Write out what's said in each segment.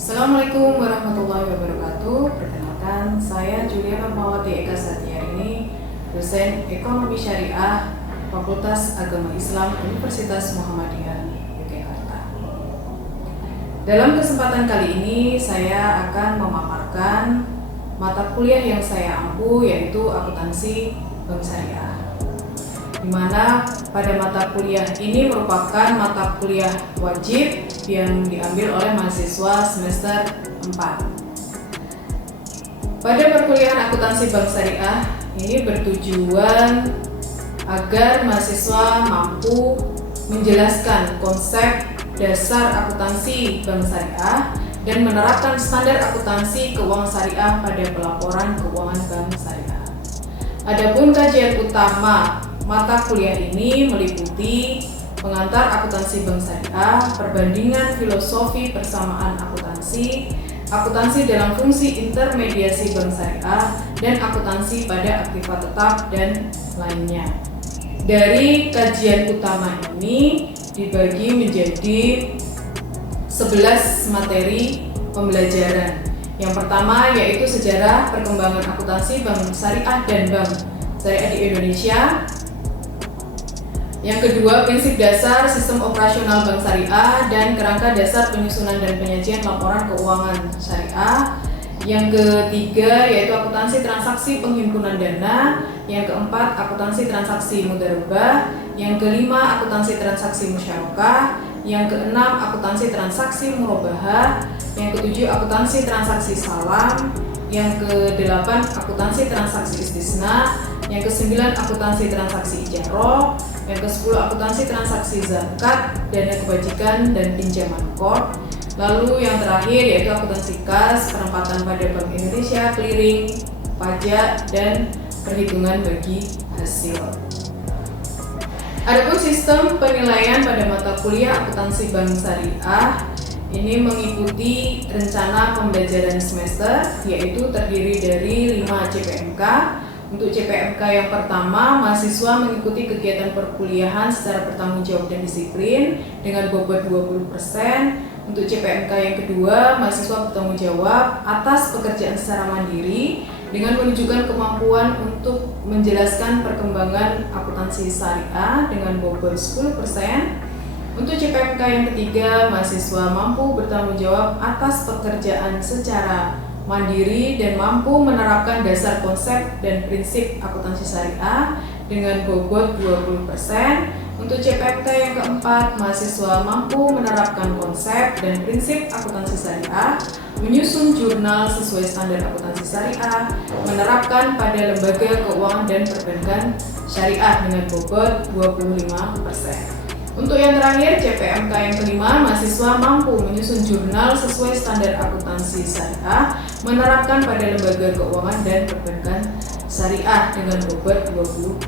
Assalamualaikum warahmatullahi wabarakatuh. Perkenalkan, saya Julia Normawati Eka Satyani, dosen Ekonomi Syariah Fakultas Agama Islam Universitas Muhammadiyah Yogyakarta. Dalam kesempatan kali ini, saya akan memaparkan mata kuliah yang saya ampu, yaitu akuntansi bank syariah, di mana pada mata kuliah ini merupakan mata kuliah wajib yang diambil oleh mahasiswa semester 4. Pada perkuliahan akuntansi bank syariah ini bertujuan agar mahasiswa mampu menjelaskan konsep dasar akuntansi bank syariah dan menerapkan standar akuntansi keuangan syariah pada pelaporan keuangan bank syariah. Adapun kajian utama mata kuliah ini meliputi pengantar akuntansi bank syariah, perbandingan filosofi persamaan akuntansi, akuntansi dalam fungsi intermediasi bank syariah, dan akuntansi pada aktiva tetap dan lainnya. Dari kajian utama ini dibagi menjadi 11 materi pembelajaran. Yang pertama yaitu sejarah perkembangan akuntansi bank syariah dan bank syariah di Indonesia. Yang kedua, prinsip dasar sistem operasional bank syariah dan kerangka dasar penyusunan dan penyajian laporan keuangan syariah. Yang ketiga yaitu akuntansi transaksi penghimpunan dana. Yang keempat, akuntansi transaksi mudharabah. Yang kelima, akuntansi transaksi musyarakah. Yang keenam, akuntansi transaksi murabahah. Yang ketujuh, akuntansi transaksi salam. Yang kedelapan, akuntansi transaksi istisna. Yang kesembilan, akuntansi transaksi ijarah. Yang ke-10, akuntansi transaksi zakat, dana kebajikan, dan pinjaman kor. Lalu yang terakhir yaitu akuntansi kas, penempatan pada Bank Indonesia, clearing, pajak, dan perhitungan bagi hasil. Adapun sistem penilaian pada mata kuliah akuntansi bank syariah ini mengikuti rencana pembelajaran semester, yaitu terdiri dari 5 CPMK. Untuk CPMK yang pertama, mahasiswa mengikuti kegiatan perkuliahan secara bertanggung jawab dan disiplin dengan bobot 20%. Untuk CPMK yang kedua, mahasiswa bertanggung jawab atas pekerjaan secara mandiri dengan menunjukkan kemampuan untuk menjelaskan perkembangan akuntansi syariah dengan bobot 10%. Untuk CPMK yang ketiga, mahasiswa mampu bertanggung jawab atas pekerjaan secara mandiri dan mampu menerapkan dasar konsep dan prinsip akuntansi syariah dengan bobot 20%. Untuk CPMK yang keempat, mahasiswa mampu menerapkan konsep dan prinsip akuntansi syariah, menyusun jurnal sesuai standar akuntansi syariah, menerapkan pada lembaga keuangan dan perbankan syariah dengan bobot 25%. Untuk yang terakhir, CPMK yang kelima, mahasiswa mampu menyusun jurnal sesuai standar akuntansi syariah, menerapkan pada lembaga keuangan dan perbankan syariah dengan bobot 25%.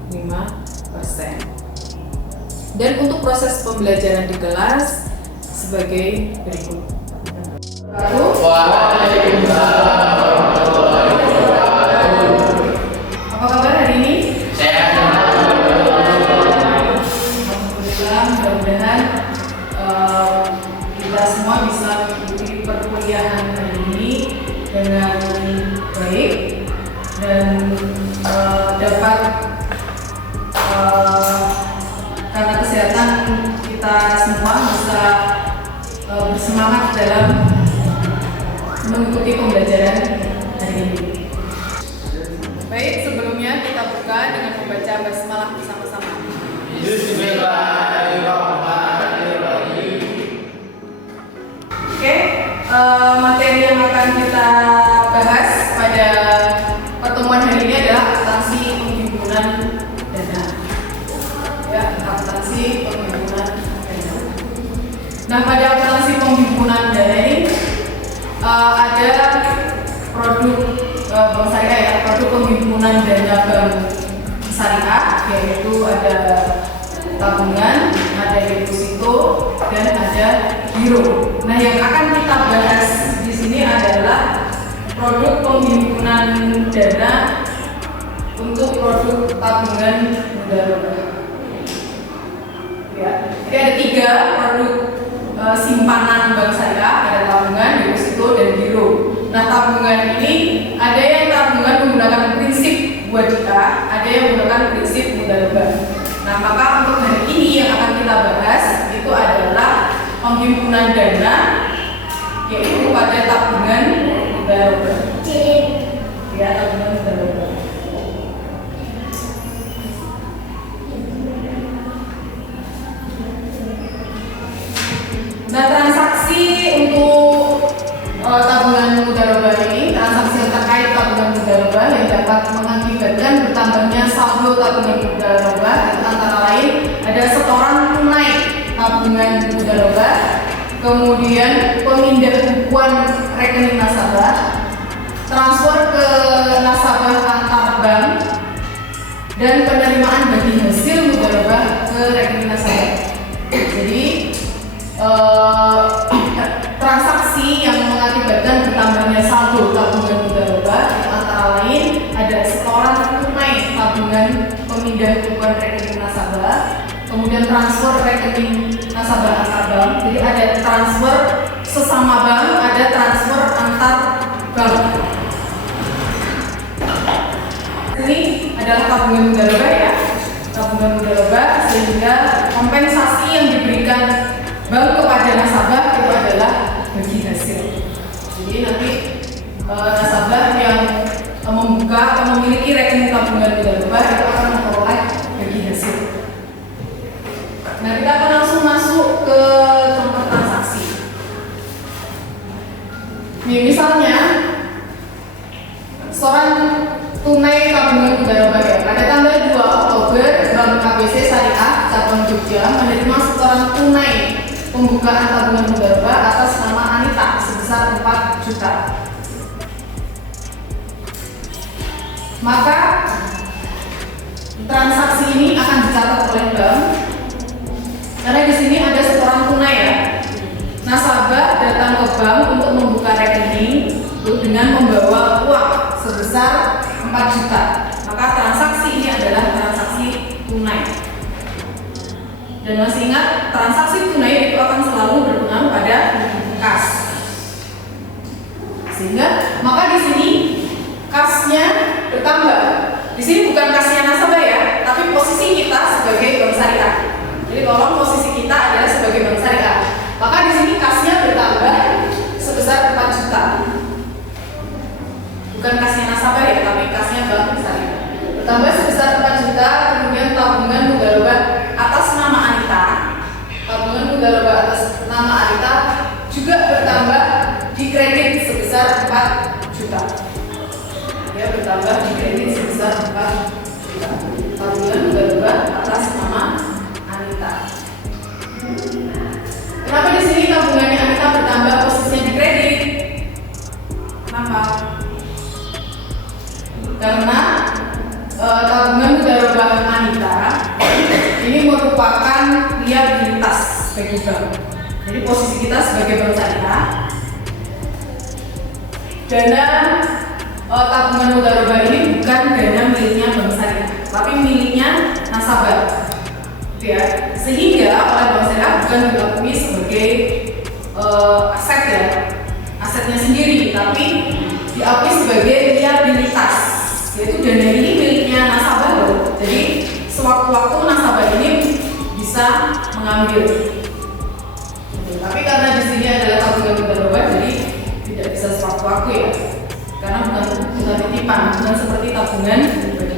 Dan untuk proses pembelajaran di kelas sebagai berikut. Waalaikumsalam. Apa kabar hari ini? Mudah-mudahan kita semua bisa mengikuti perkuliahan hari ini dengan baik dan dapat karena kesehatan kita semua bisa bersemangat dalam mengikuti pembelajaran hari ini. Baik, sebelumnya kita buka dengan membaca basmalah bersama-sama. Bismillahirrahmanirrahim. Oke, materi yang akan kita bahas pada pertemuan hari ini adalah akuntansi penghimpunan dana. Ya, akuntansi penghimpunan dana. Nah, pada akuntansi penghimpunan dana ini ada produk bank syariah, ya, produk penghimpunan dana bank syariah, yaitu ada tabungan, ada deposito, dan ada giro. Nah, yang akan kita bahas di sini adalah produk penghimpunan dana untuk produk tabungan mudharabah. Ya, jadi ada 3 produk simpanan bank syariah, ada tabungan, deposito, tabungan ini ada yang tabungan menggunakan prinsip buat kita, ada yang menggunakan prinsip mudharabah. Nah, maka untuk hari ini yang akan kita bahas itu adalah penghimpunan dana, yaitu pada tabungan mudharabah. Ya, tabungan mudharabah. Nah, transaksi untuk tabungan mudharabah ini, transaksi yang terkait tabungan mudharabah yang dapat mengakibatkan bertambahnya saldo tabungan mudharabah itu antara lain ada setoran tunai tabungan mudharabah, kemudian pemindahan rekening nasabah, transfer ke nasabah antar bank, dan penerimaan bagi hasil mudharabah ke rekening nasabah. Jadi transaksi yang mengakibatkan bertambahnya saldo tabungan mudharabah itu antara lain ada setoran tunai tabungan pemindahan rekening nasabah, kemudian transfer rekening nasabah antar bank. Jadi ada transfer sesama bank, ada transfer antar bank. Ini adalah tabungan mudharabah ya, tabungan mudharabah, sehingga kompensasi yang diberikan bank kepada nasabah itu adalah bagi hasil. Jadi nanti nasabah yang membuka atau memiliki rekening tabungan mudharabah itu akan memperoleh bagi hasil. Nah, kita akan langsung masuk ke contoh transaksi. Nih, misalnya setoran tunai tabungan mudharabah ya. Pada tanggal 2 Oktober, Bank KBC Syariah Cabang Jogja menerima setoran tunai pembukaan tabungan mudharabah atas nama Anita sebesar 4 juta. Maka transaksi ini akan dicatat oleh bank karena di sini ada setoran tunai ya. Nasabah datang ke bank untuk membuka rekening dengan membawa uang sebesar 4 juta. Maka transaksi ini adalah transaksi tunai. Dan masih ingat, transaksi tunai itu akan selalu berpengaruh pada kas. Sehingga maka di sini kasnya bertambah. Di sini bukan kasnya nasabah ya, tapi posisi kita sebagai bank syariah. Jadi tolong posisi kita adalah sebagai bank syariah. Maka di sini kasnya bertambah sebesar 4 juta. Bukan kasnya nasabah ya, tapi kasnya bank syariah. Bertambah sebesar 4 juta, kemudian tabungan mudharabah atas nama Anita. Tabungan mudharabah atas nama Anita juga bertambah di kredit sebesar 4 juta. Ya, bertambah di kredit sebesar 4 juta. Tabungan mudharabah atas nama Anita. Kenapa di sini tabungannya Anita bertambah posisinya di kredit? Kenapa? Karena tabungan mudharabah Anita ini merupakan liabilitas bagi bank. Jadi posisi kita sebagai bank syariah, dana tabungan mudharabah ini bukan dana miliknya bank syariah, tapi miliknya nasabah. Ya, sehingga oleh bank syariah bukan diakui sebagai aset ya, asetnya sendiri, tapi diakui sebagai liabilitas. Yaitu dana ini miliknya nasabah loh. Jadi sewaktu-waktu nasabah ini bisa mengambil. Tapi karena di sini adalah tabungan mudharabah, jadi tidak bisa sewaktu-waktu ya. Karena bukan titipan, bukan seperti tabungan pribadi.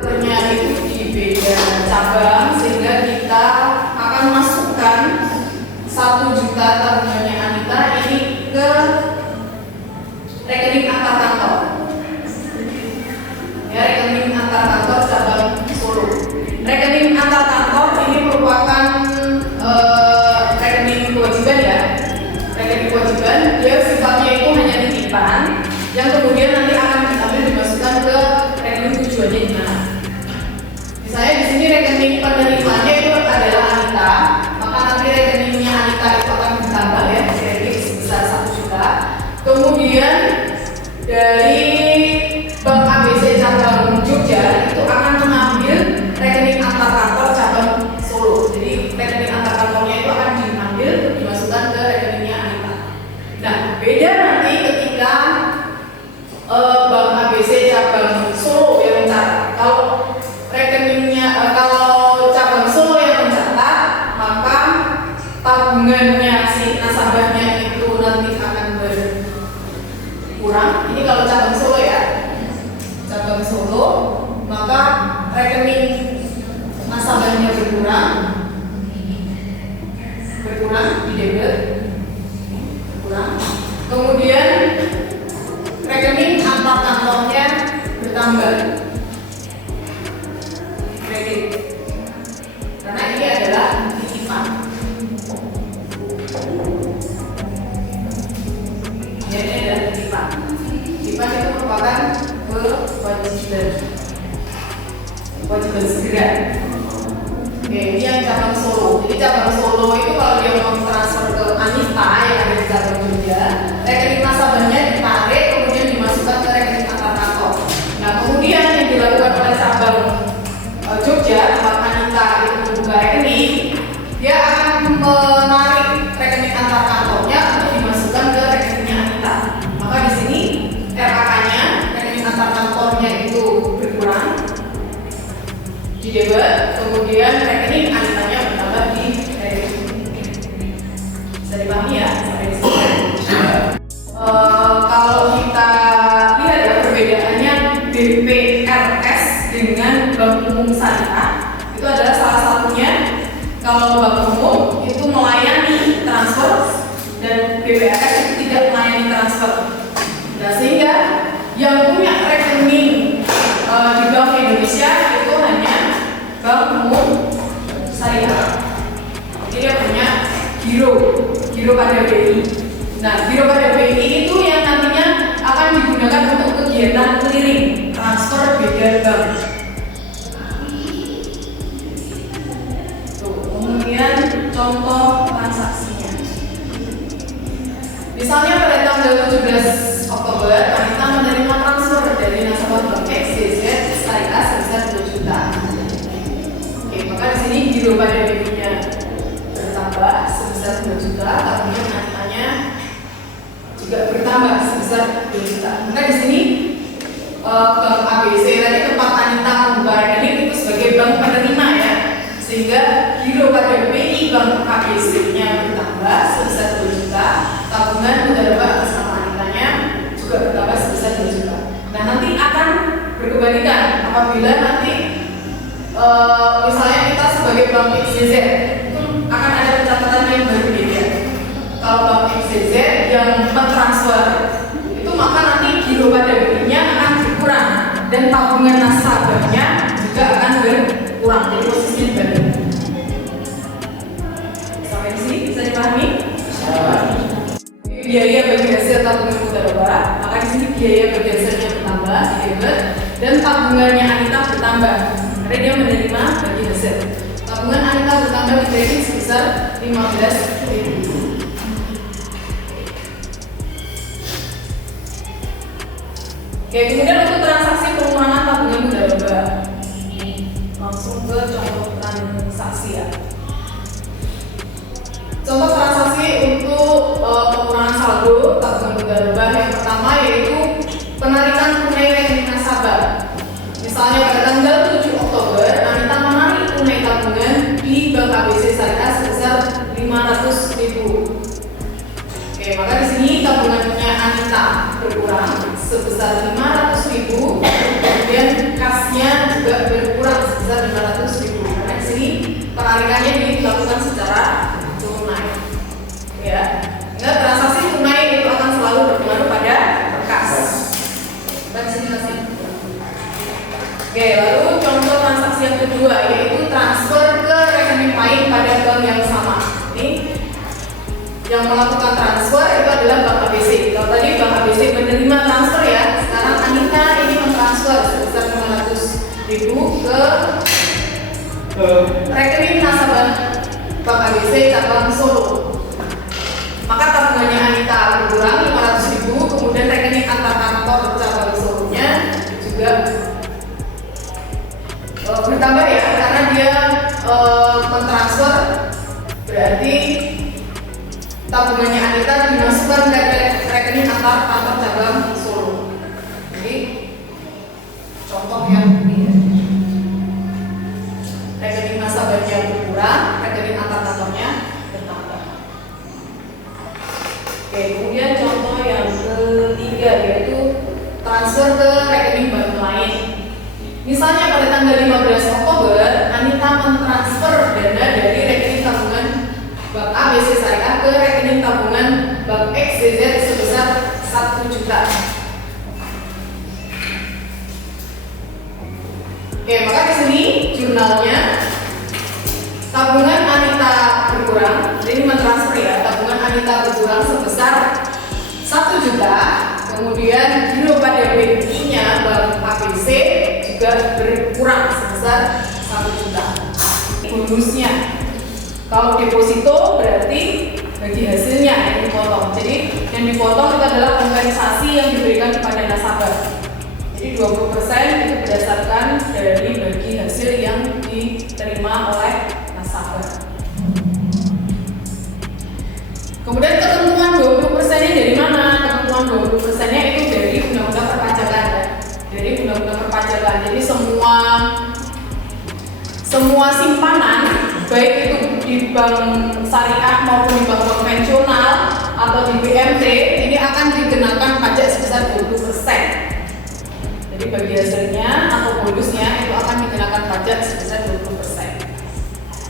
Ternyata itu di beda cabang, sehingga kita akan masukkan 1 juta tabungannya Anita ini ke rekening antar kantor. Ya, rekening antar kantor cabang Solo. Rekening antar kantor ini merupakan rekening kewajiban ya. Rekening kewajiban, dia sifatnya itu hanya titipan yang kemudian nanti akan diambil dimasukkan ke rekening tujuannya di mana. Misalnya di sini rekening penerimanya itu adalah Anita, maka nanti rekeningnya Anita itu akan ditambah ya, kredit sebesar 1 juta. Kemudian dari Bank ABC Cabang Jogja itu akan mengambil rekening antar kantor cabang Solo. Jadi rekening antar kantornya itu akan diambil dimasukkan ke rekeningnya Anita. Nah, beda nanti ketika Bank ABC cabang Solo yang mencatat. Kalau kalau cabang Solo yang mencatat, maka tabungannya si nasabahnya itu nanti akan berkurang. Ini kalau cabang Solo ya, cabang Solo, maka rekening nasabahnya berkurang di debit, berkurang. Kemudian rekening antar kantornya bertambah, kredit, karena ini adalah titipan. Ini adalah titipan. Titipan itu merupakan kewajiban segera. Oke, ini yang cabang Solo. Jadi cabang Solo itu kalau dia mau transfer ke Anita yang ada di cabang Jogja, rekening nasabahnya ditarik kemudian dimasukkan ke rekening antar kantor. Nah, kemudian yang dilakukan oleh cabang Jogja tempat Anita itu membuka rekening, dia akan menarik rekening antar kantornya untuk dimasukkan ke rekeningnya Anita. Maka di sini RAK-nya, rekening antar kantornya itu berkurang di debit, kemudian rekening Anitanya bertambah di kredit. Bisa dipahami ya sampai di sini. Kalau kita lihat ya perbedaannya BPRS dengan Bank Umum Syariah, itu adalah salah satunya kalau Bank Umum itu melayani transfer dan BPRS itu tidak melayani transfer. Nah, sehingga yang punya rekening di Bank Indonesia itu hanya Bank Umum Syariah. Jadi dia punya giro pada BI. Nah, giro pada BI itu yang nantinya akan digunakan untuk kegiatan clearing, transfer beda bank. Kemudian contoh transaksinya. Misalnya pada tanggal 17 Oktober, Anita menerima transfer dari nasabah Bank XYZ Syariah sebesar 2 juta. Oke, maka di sini giro pada BI-nya bertambah sebesar 2 juta, kemudian Anitanya juga bertambah sebesar 2 juta. Maka di sini Bank ABC tadi tempat Anita membuka rekening itu sebagai bank penerima ya, sehingga giro pada BI Bank ABC-nya bertambah sebesar 2 juta, tabungan mudarabah atas nama Anitanya juga bertambah sebesar 2 juta. Nah, nanti akan berkebalikan apabila nanti misalnya kita sebagai Bank XYZ itu akan ada pencatatan yang berbeda. Kalau Bank XYZ yang mentransfer itu maka nanti giro pada BI-nya akan berkurang dan tabungan nasabahnya juga akan berkurang. Jadi posisinya dibalik. Sampai di sini bisa dipahami? Biaya bagi hasil tabungan mudarabah, maka di sini biaya bagi hasilnya bertambah di debit dan tabungannya Anita bertambah karena dia menerima bagi hasil. Tabungan Anita bertambah di kredit sebesar 15.000. Oke, kemudian untuk transaksi pengurangan tabungan mudarabah, langsung ke contoh transaksi ya. Contoh transaksi untuk pengurangan saldo tabungan mudarabah yang pertama yaitu penarikan tunai rekening nasabah. Misalnya pada tanggal 7 Oktober, Anita menarik tunai tabungan di Bank ABC Syariah sebesar 500.000. Oke, maka di sini tabungannya Anita berkurang sebesar 500.000, kemudian kasnya juga berkurang sebesar 500.000. Karena di sini penarikannya dilakukan secara tunai. Ya, ingat transaksi tunai itu akan selalu berpengaruh pada kas. Dan sini kasih. Oke, lalu contoh transaksi yang kedua yaitu transfer ke rekening lain pada bank yang sama. Ini yang melakukan transfer itu adalah Bank ABC. Kalau tadi Bank ABC menerima transfer ya, sekarang Anita ini mentransfer sebesar 500.000 ke rekening nasabah Bank ABC cabang Solo. Maka tabungannya Anita berkurang 500.000, kemudian rekening antar kantor cabang Solo-nya juga bertambah ya, karena dia mentransfer, berarti tabungannya Anita dimasukkan ke rekening antar kantor cabang Solo. Oke, kemudian contoh yang ketiga yaitu transfer ke rekening bank lain. Misalnya pada tanggal 15 Oktober, Anita mentransfer dana dari rekening tabungan Bank ABC Syariah ke rekening tabungan Bank XYZ sebesar 1 juta. Oke, maka di sini jurnalnya tabungan Anita berkurang. Jadi ini mentransfer ya, tabungan Anita berkurang sebesar 1 juta. Kemudian giro pada BI-nya Bank ABC juga berkurang sebesar 1 juta. Bonusnya, kalau deposito berarti bagi hasilnya yang dipotong. Jadi yang dipotong itu adalah kompensasi yang diberikan kepada nasabah. Jadi 20% itu berdasarkan dari bagi hasil yang diterima oleh nasabah. Kemudian ketentuan 20%-nya dari mana? Ketentuan 20%-nya itu dari Undang-Undang Perpajakan ya. Dari Undang-Undang Perpajakan. Jadi semua simpanan baik itu di bank syariah maupun di bank konvensional atau di BMT ini akan dikenakan pajak sebesar 20%. Jadi bagi hasilnya atau bonusnya itu akan dikenakan pajak sebesar 20%.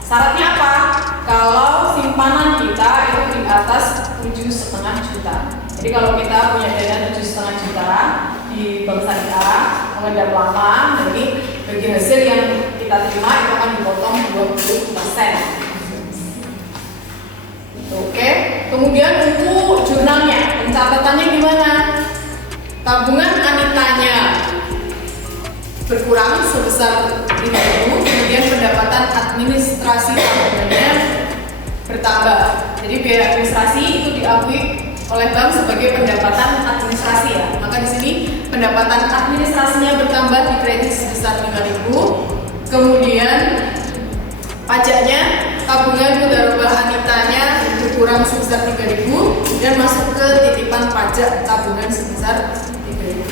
Syaratnya apa? Kalau simpanan kita itu di atas 7,5 juta. Jadi kalau kita punya dana 7,5 juta di bank syariah mengendap lama, jadi bagi hasil yang kita terima itu akan dipotong 20%. Oke, kemudian untuk jurnalnya, pencatatannya gimana? Tabungan Anitanya berkurang sebesar 5.000, kemudian pendapatan administrasi tabungannya bertambah. Jadi biaya administrasi itu diakui oleh bank sebagai pendapatan administrasi ya. Maka di sini pendapatan administrasinya bertambah di kredit sebesar 5.000. Kemudian pajaknya tabungan mudharabah Anitanya berkurang sebesar 3.000 dan masuk ke titipan pajak tabungan sebesar 3.000.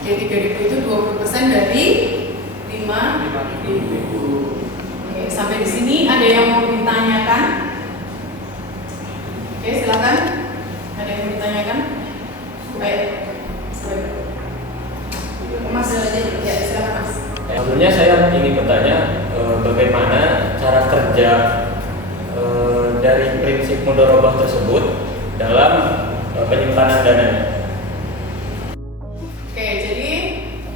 Oke, 3.000 itu 20% dari 5.000. Oke, sampai di sini ada yang mau ditanyakan? Oke, silakan. Ada yang mau ditanyakan? Baik. Mas, ya silakan Mas. Sebelumnya saya ingin bertanya bagaimana cara kerja dari prinsip mudharabah tersebut dalam penyimpanan dana. Oke, jadi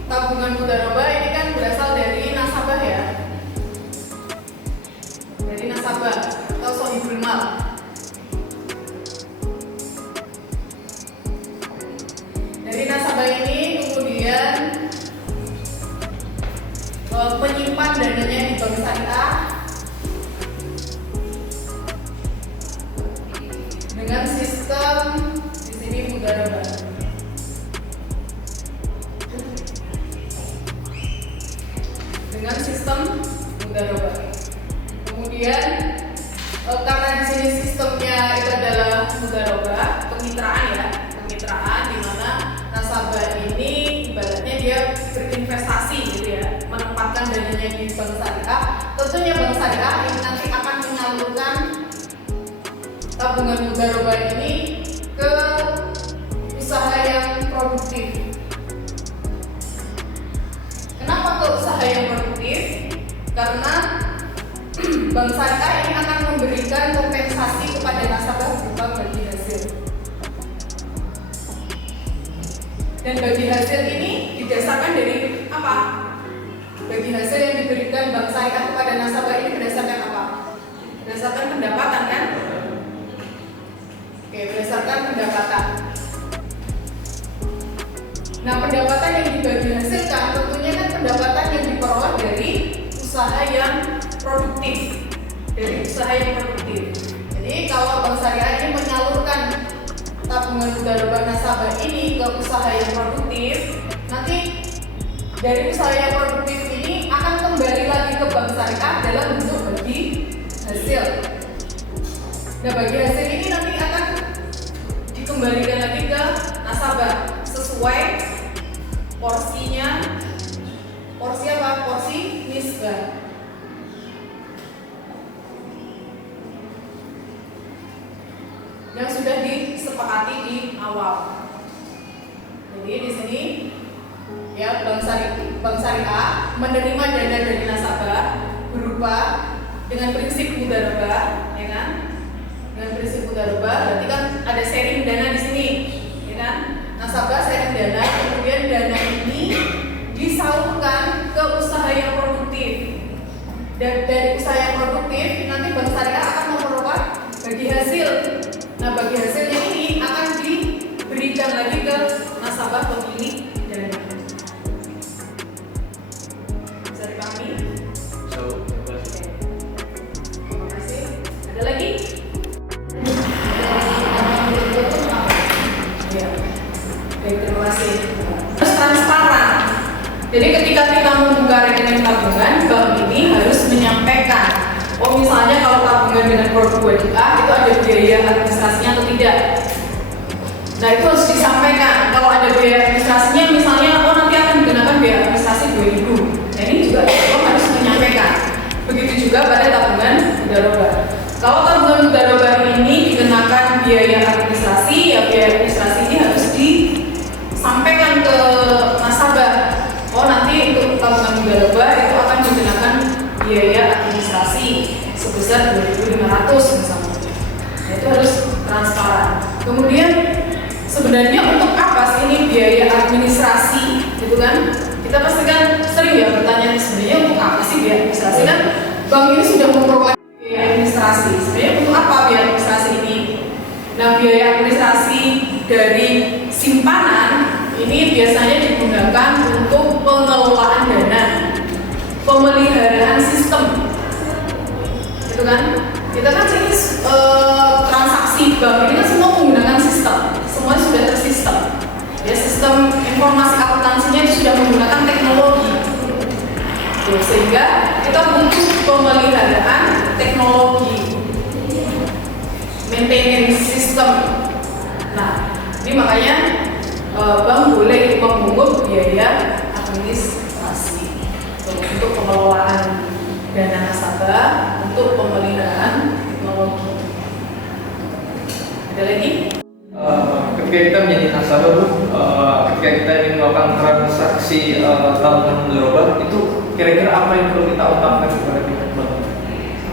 tabungan mudharabah ini kan berasal dari nasabah ya. Dari nasabah atau sohibul mal. Dari nasabah ini kemudian menyimpan dananya di bank syariah dengan sistem di sini mudharabah. Dengan sistem mudharabah. Kemudian karena di sini sistemnya itu adalah mudharabah, kemitraan ya, kemitraan di mana nasabah ini ibaratnya dia berinvestasi gitu ya, menempatkan dananya di bank syariah. Tentunya bank syariah ini nanti akan menyalurkan tabungan mudharabah ini ke usaha yang produktif. Kenapa ke usaha yang produktif? Karena bank syariah ini akan memberikan kompensasi kepada nasabah berupa bagi hasil. Dan bagi hasil ini didasarkan dari apa? Bagi hasil yang diberikan bank syariah kepada nasabah ini berdasarkan apa? Berdasarkan pendapatan kan? Oke, berdasarkan pendapatan. Nah, pendapatan yang dibagi hasilkan tentunya kan pendapatan yang diperoleh dari usaha yang produktif. Dari usaha yang produktif. Jadi kalau bank syariah ini menyalurkan tabungan mudharabah nasabah ini ke usaha yang produktif, nanti dari usaha yang produktif ini akan kembali lagi ke bank syariah dalam bentuk bagi hasil. Nah, bagi hasil ini nanti akan dikembalikan lagi ke nasabah sesuai porsinya. Porsi apa? Porsi nisbah. yang sudah disepakati di awal. Jadi di sini ya Bank Syariah menerima dana dari nasabah berupa dengan prinsip mudharabah, ya kan? Dengan prinsip mudharabah berarti kan ada sharing dana di sini, ya kan? Nasabah sharing dana, kemudian dana ini disalurkan ke usaha yang produktif. Dan dari usaha yang produktif nanti Bank Syariah akan memperoleh bagi hasil. Nah, bagi hasilnya ini akan diberikan lagi ke nasabah pemilik dana. Bisa dipahami? Terima kasih. Ada lagi? Ya. Baik, terima kasih. Terus transparan. Jadi ketika kita membuka rekening tabungan, bank ini harus menyampaikan, oh misalnya kalau tabungan dengan produk wajib A itu ada biaya administrasinya atau tidak. Nah itu harus disampaikan. Kalau ada biaya administrasinya, misalnya oh nanti akan digunakan biaya administrasi 2.000. Nah ini juga bank harus menyampaikan. Begitu juga pada tabungan mudharabah. Kalau tabungan mudharabah ini dikenakan biaya administrasi, ya biaya administrasi ini harus disampaikan ke nasabah. Oh nanti untuk tabungan mudharabah itu akan dikenakan biaya administrasi sebesar 2.500 misalnya. Nah, itu harus transparan. Kemudian sebenarnya untuk apa sih ini biaya administrasi, gitu kan? Kita pasti kan sering ya bertanya sebenarnya untuk apa sih biaya administrasi, kan bank ini sudah memperoleh biaya administrasi. Sebenarnya untuk apa biaya administrasi ini? Nah biaya administrasi dari simpanan ini biasanya digunakan untuk pengelolaan dana, pemeliharaan sistem, gitu kan? Kita kan sini transaksi bank ini kan semua menggunakan sistem, semuanya sudah tersistem. Ya sistem informasi akuntansinya sudah menggunakan teknologi, sehingga kita butuh pemeliharaan teknologi, maintenance system. Nah, ini makanya bank boleh memungut biaya administrasi untuk pengelolaan dana nasabah, untuk pemeliharaan teknologi. Ada lagi? Ketika kita menjadi nasabah, ketika kita ingin melakukan transaksi tabungan mudharabah, itu kira-kira apa yang perlu kita ungkapkan kepada pihak bank?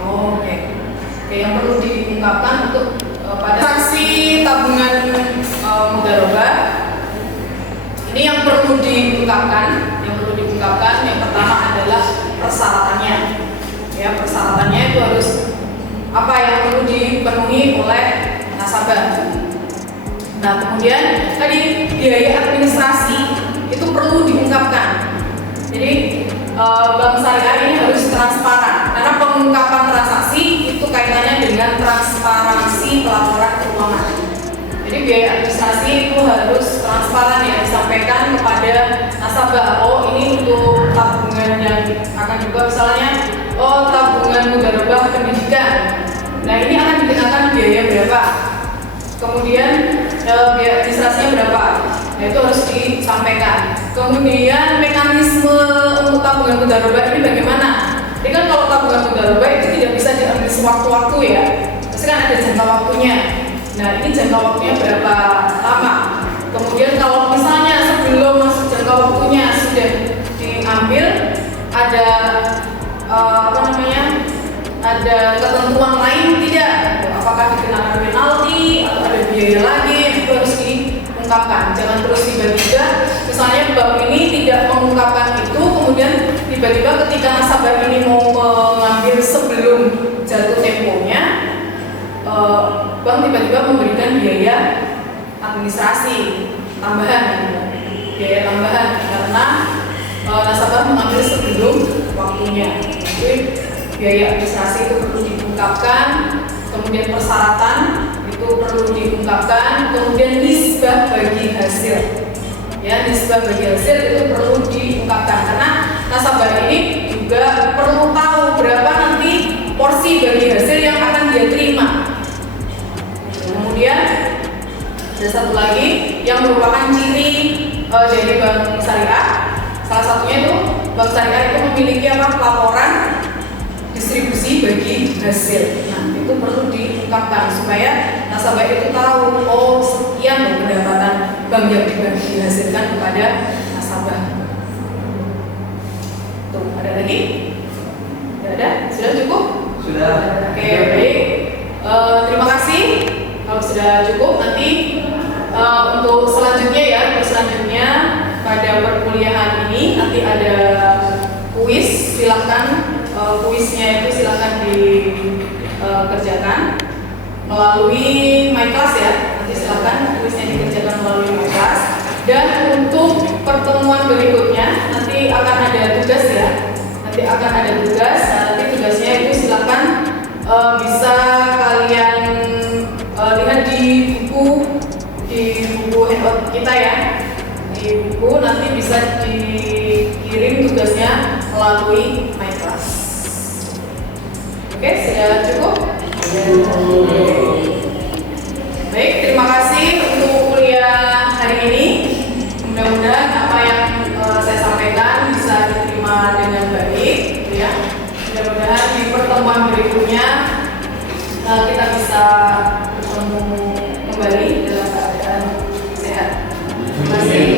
Oke, yang perlu diungkapkan untuk pada transaksi tabungan mudharabah. Ini yang perlu diungkapkan, yang pertama adalah persyaratannya. Ya, persyaratannya itu harus apa yang perlu dipenuhi oleh nasabah. Nah, kemudian tadi biaya administrasi itu perlu diungkapkan. Jadi Bank Syariah ini harus transparan karena pengungkapan transaksi itu kaitannya dengan transparansi pelaporan keuangan. Jadi biaya administrasi itu harus transparan ya, disampaikan kepada nasabah. Oh ini untuk tabungan yang akan juga misalnya oh tabungan mudharabah pendidikan. Nah ini akan dikenakan biaya berapa? Kemudian biaya administrasinya berapa? Nah itu harus disampaikan. Kemudian mekanisme untuk tabungan mudharabah ini bagaimana? Ini kan kalau tabungan mudharabah itu tidak bisa diambil sewaktu-waktu ya. Pasti kan ada jangka waktunya. Nah ini jangka waktunya berapa lama? Kemudian kalau misalnya sebelum masuk jangka waktunya sudah diambil, ada ada ketentuan lain tidak? Apakah dikenakan penalti atau ada biaya lagi? Itu harus diungkapkan. Jangan terus tiba-tiba, misalnya bank ini tidak mengungkapkan itu, kemudian tiba-tiba ketika nasabah ini mau mengambil sebelum jatuh temponya, bank tiba-tiba memberikan biaya administrasi tambahan, biaya tambahan karena nasabah mengambil sebelum waktunya. Jadi biaya administrasi itu perlu diungkapkan, kemudian persyaratan itu perlu diungkapkan, kemudian nisbah bagi hasil. Ya, nisbah bagi hasil itu perlu diungkapkan karena nasabah ini juga perlu tahu berapa nanti porsi bagi hasil yang akan dia terima. Kemudian ada satu lagi yang merupakan ciri dari Bank Syariah. Salah satunya itu Bank Syariah itu memiliki laporan distribusi bagi hasil. Nah, itu perlu diungkapkan supaya nasabah itu tahu, oh sekian loh pendapatan bank yang dihasilkan kepada nasabah. Tuh, ada lagi? Tidak ada? Sudah cukup? Sudah. Oke, baik. Terima kasih. Kalau sudah cukup, nanti untuk selanjutnya ya, pada perkuliahan ini nanti ada kuis. Silakan kuisnya itu silakan dikerjakan melalui MyClass ya. Nanti silakan kuisnya dikerjakan melalui MyClass. Dan untuk pertemuan berikutnya nanti akan ada tugas ya. Nanti nanti tugasnya itu silakan bisa kalian lihat di buku handout kita ya. Di buku nanti bisa dikirim tugasnya melalui MyClass. Oke, sudah cukup? Baik, terima kasih untuk kuliah hari ini. Mudah-mudahan apa yang saya sampaikan bisa diterima dengan baik, gitu ya. Mudah-mudahan di pertemuan berikutnya kita bisa bertemu kembali dalam keadaan sehat. Terima kasih.